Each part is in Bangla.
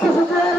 শিশুদের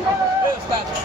Stop.